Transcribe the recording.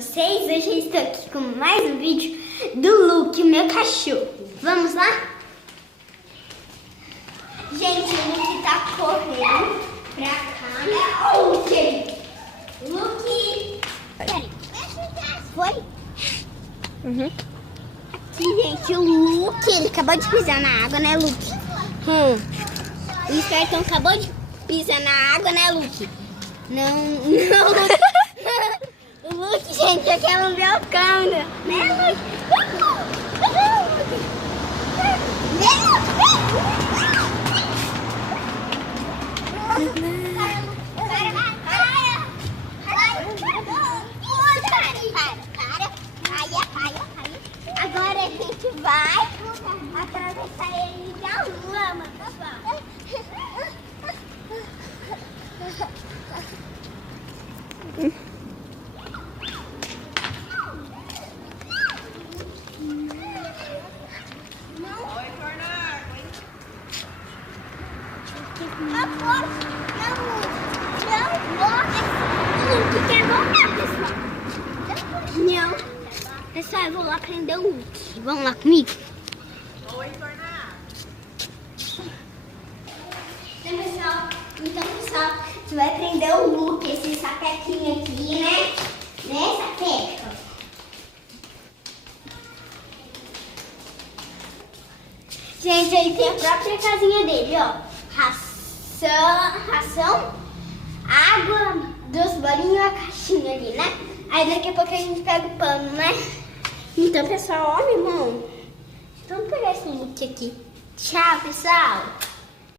vocês? Hoje eu estou aqui com mais um vídeo do Luke, meu cachorro. Vamos lá? Gente, o Luke tá correndo pra cá, né? Oh, Luke! Luke! Foi? Uhum. Aqui, gente, o Luke, ele acabou de pisar na água, né, Luke? O Scarton acabou de pisar na água, né, Luke? Não, Luke. O Luke, gente, já quer lamber a câmera, né, Luke? Agora a gente vai atravessar ele da lama, pessoal. Não. Pessoal, eu vou lá prender o Luke. Vamos lá comigo? Oi, Torná. Então, pessoal, você vai prender o Luke, esse sapequinho aqui, né? Né, sapeca? Gente, ele tem a própria casinha dele, ó. Ração, água, 2 bolinhas e a caixinha ali, né? Aí daqui a pouco a gente pega o pano, né? Então, pessoal, ó, meu irmão. Vamos pegar esse Luke aqui. Tchau, pessoal.